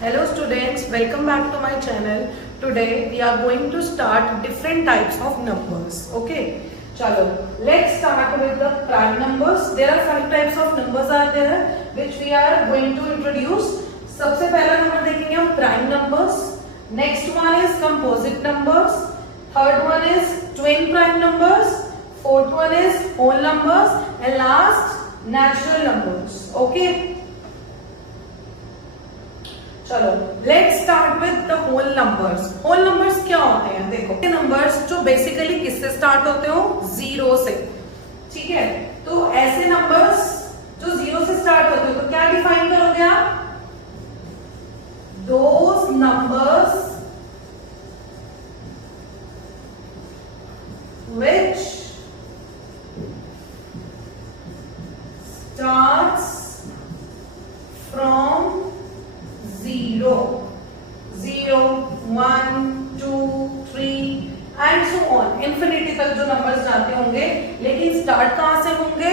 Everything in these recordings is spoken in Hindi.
Hello students, welcome back to my channel. Today we are going to start different types of numbers. Okay, chalo. Let's start with the prime numbers. There are 5 types of numbers are there which we are going to introduce. सबसे पहला नंबर देखेंगे हम prime numbers. Next one is composite numbers. Third one is twin prime numbers. Fourth one is whole numbers and last natural numbers. Okay. चलो let's start with the whole numbers. Whole numbers क्या होते हैं? देखो ये नंबर्स जो बेसिकली किससे स्टार्ट होते हो? जीरो से. ठीक है, तो ऐसे नंबर्स जो जीरो से स्टार्ट होते हो तो क्या डिफाइन करोगे आप? Those numbers which starts from 0, 0, 1, 2, 3 and so on infinity तक जो नंबर्स जाते होंगे, लेकिन स्टार्ट कहां से होंगे?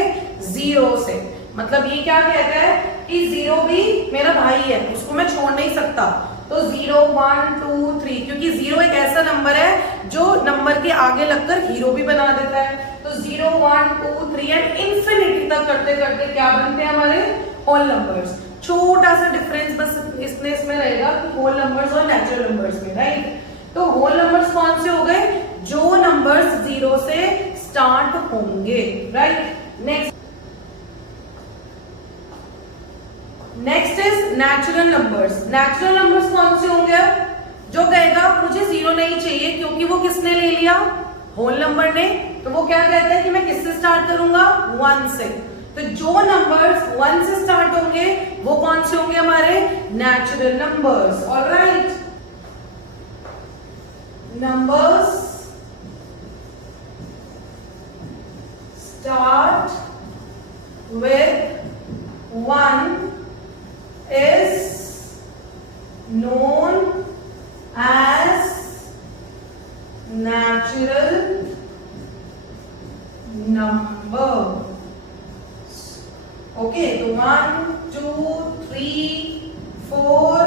जीरो से. मतलब ये क्या कहता है कि जीरो भी मेरा भाई है, उसको मैं छोड़ नहीं सकता. तो 0, 1, 2, 3 क्योंकि जीरो एक ऐसा नंबर है जो नंबर के आगे लगकर हीरो भी बना देता है. तो 0, 1, 2, 3 एंड इंफिनिटी तक करते करते क्या बनते हैं हमारे? Whole numbers. छोटा सा डिफरेंस बस इसमें रहेगा कि होल नंबर्स और नेचुरल नंबर्स में, राइट? तो होल नंबर्स कौन से हो गए? जो नंबर्स जीरो से स्टार्ट होंगे, right? Next is natural numbers. Natural numbers कौन से होंगे? जो कहेगा मुझे जीरो नहीं चाहिए क्योंकि वो किसने ले लिया? होल नंबर ने. तो वो क्या कहता है कि मैं किससे स्टार्ट करूंगा? 1 से. तो जो नंबर्स 1 से स्टार्ट होंगे वो कौन से होंगे हमारे? Natural numbers. Alright, numbers start with 1 is known as natural number. Okay, तो 1, 2, 3, 4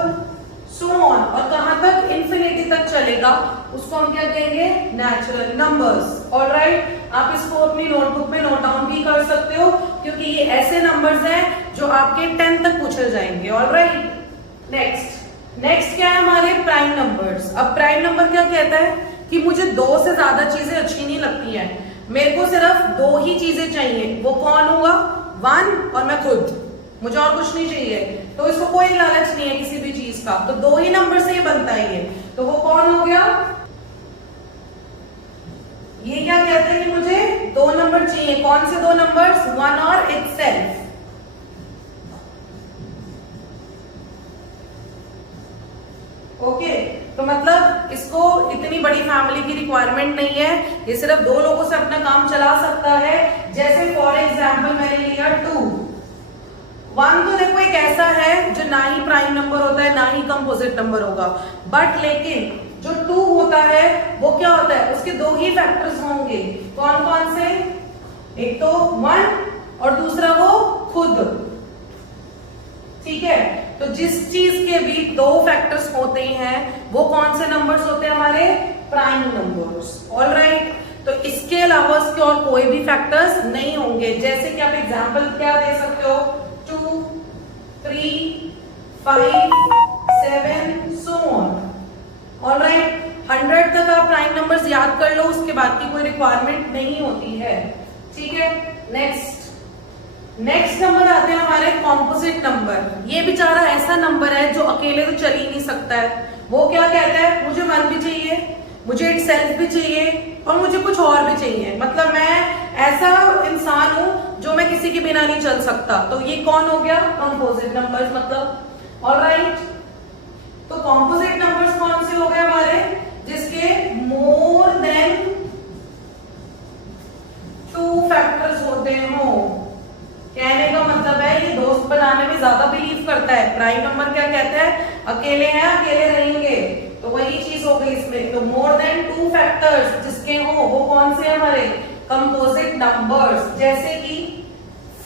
so on और कहां तक? इंफिनिटी तक चलेगा, उसको हम क्या कहेंगे? Natural numbers. ऑलराइट, आप इसको अपनी नोटबुक में नोट डाउन भी कर सकते हो क्योंकि ये ऐसे नंबर्स हैं जो आपके 10 तक पूछे जाएंगे. ऑलराइट, नेक्स्ट क्या है हमारे? Prime numbers. अब प्राइम नंबर क्या कहता है कि मुझे 2 से ज्यादा चीजें अच्छी नहीं लगती हैं, मेरे को सिर्फ 2 ही चीजें चाहिए. वो कौन होगा? 1 और मैं खुद, मुझे और कुछ नहीं चाहिए. तो इसको कोई लालच नहीं है किसी भी चीज का, तो 2 ही नंबर से ये बनता है ये. तो वो कौन हो गया? ये क्या कहते हैं कि मुझे 2 नंबर चाहिए. कौन से 2 नंबर्स? 1 और इटसेल्फ. ओके, तो मतलब इसको इतनी बड़ी फैमिली की रिक्वायरमेंट नहीं है, ये सिर्फ 2 लोगों से अपना काम चला सकता है. जैसे फॉर एग्जाम्पल मैंने लिया 2. 1 तो देखो एक ऐसा है जो ना ही प्राइम नंबर होता है ना ही कंपोजिट नंबर होगा, बट लेकिन जो 2 होता है वो क्या होता है? उसके 2 ही फैक्टर्स होंगे. कौन कौन से? एक तो 1 और दूसरा वो खुद. ठीक है, तो जिस चीज के भी 2 फैक्टर्स होते हैं वो कौन से नंबर्स होते हैं हमारे? Prime numbers. ऑलराइट, तो इसके अलावा इसके और कोई भी फैक्टर्स नहीं होंगे. जैसे कि आप एग्जांपल क्या दे सकते हो? 2, 3, 5, 7 सो ऑन. ऑलराइट, 100 तक आप प्राइम नंबर्स याद कर लो, उसके बाद की कोई रिक्वायरमेंट नहीं होती है. ठीक है, नेक्स्ट नंबर आते हैं हमारे कॉम्पोजिट नंबर. ये बेचारा ऐसा नंबर है जो अकेले तो चल ही नहीं सकता है. वो क्या कहता है? मुझे 1 भी चाहिए, मुझे इटसेल्फ भी चाहिए और मुझे कुछ और भी चाहिए. मतलब मैं ऐसा इंसान हूं जो मैं किसी के बिना नहीं चल सकता. तो ये कौन हो गया? Composite numbers. मतलब ऑलराइट, तो कॉम्पोजिट नंबर्स कौन से हो गए हमारे? जिसके मोर देन 2 फैक्टर्स होते हो. कहने का मतलब है ये दोस्त बनाने में ज्यादा बिलीव करता है. प्राइम नंबर क्या कहता है? अकेले हैं अकेले रहेंगे. तो वही चीज हो गई इसमें. तो मोर देन 2 फैक्टर्स जिसके हो वो कौन से हमारे? Composite numbers. जैसे कि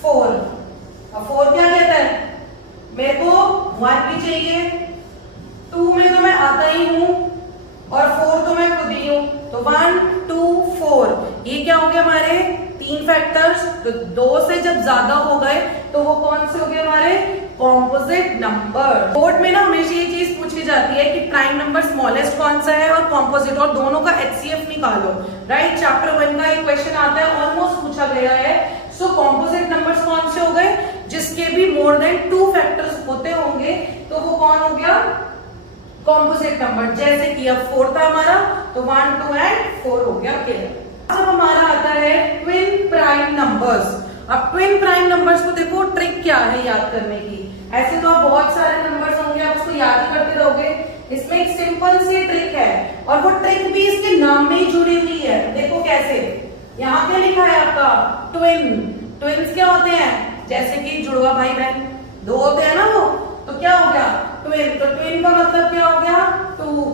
4. अब 4 क्या कहता है? मेरे को 1 भी चाहिए 2 में तो मैं आता ही हूं और 4 तो मैं खुद ही हूं, तो 1 2 4 ये क्या हो गया हमारे 3 फैक्टर्स। तो 2 से जब ज्यादा हो गए तो वो कौन से हो गए हमारे कॉम्पोजिट नंबर। बोर्ड में ना हमेशा ये चीज पूछी जाती है कि प्राइम नंबर स्मॉलेस्ट कौन सा है और कॉम्पोजिट, और दोनों का HCF निकालो, राइट। चैप्टर 1 का ये क्वेश्चन आता है, ऑलमोस्ट पूछा गया है। सो कॉम्पोजिट नंबर्स कौन से हो गए, जिसके भी मोर देन 2 फैक्टर्स होते होंगे, तो वो कौन हो गया कॉम्पोजिट नंबर। जैसे कि अब 4 था हमारा, तो 1 2 एंड 4 हो गया क्लियर। अब हमारा आता है ट्विन प्राइम नंबर्स। अब ट्विन प्राइम नंबर्स को देखो, ट्रिक क्या है याद करने की। ऐसे तो आप बहुत सारे नंबर्स होंगे, आप उसको याद ही करते रहोगे। इसमें एक सिंपल सी ट्रिक है, और वो ट्रिक भी इसके नाम में ही जुड़ी हुई है। देखो कैसे, यहाँ क्या लिखा है आपका ट्विन। ट्विन्स क्या होते हैं, जैसे कि जुड़वा भाई बहन 2 होते हैं ना वो, तो क्या हो गया ट्विन। तो ट्विन का मतलब क्या हो गया 2।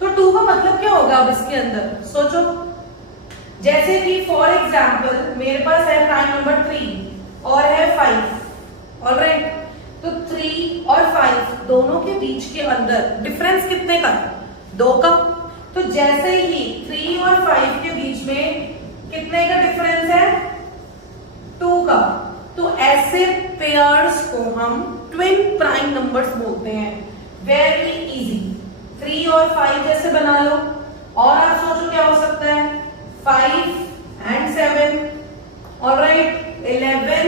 तो 2 का मतलब क्या होगा अब इसके अंदर सोचो। जैसे कि फॉर एग्जाम्पल मेरे पास है प्राइम नंबर 3 और है 5, ऑलराइट। तो 3 और 5 दोनों के बीच के अंदर डिफरेंस कितने का है 2 का। तो जैसे ही 3 और 5 के बीच में कितने का डिफरेंस है 2 का, तो ऐसे पेयर्स को हम ट्विन प्राइम नंबर्स बोलते हैं। वेरी इजी, 3 और 5 जैसे बना लो, और आप सोचो क्या हो सकता है 5 and 7, ऑलराइट 11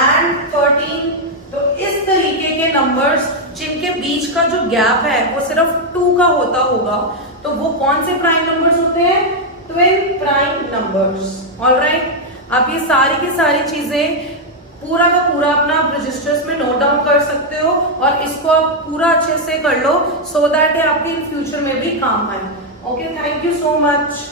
and 13। तो इस तरीके के नंबर्स जिनके बीच का जो गैप है वो सिर्फ 2 का होता होगा, तो वो कौन से प्राइम नंबर्स होते हैं ट्विन प्राइम नंबर्स, ऑलराइट। आप ये सारी की सारी चीजें पूरा का पूरा अपना रजिस्टर्स में नोट डाउन कर सकते हो, और इसको आप पूरा अच्छे से कर लो, सो दैट आपके इन फ्यूचर में भी काम आए। Okay, thank you so much.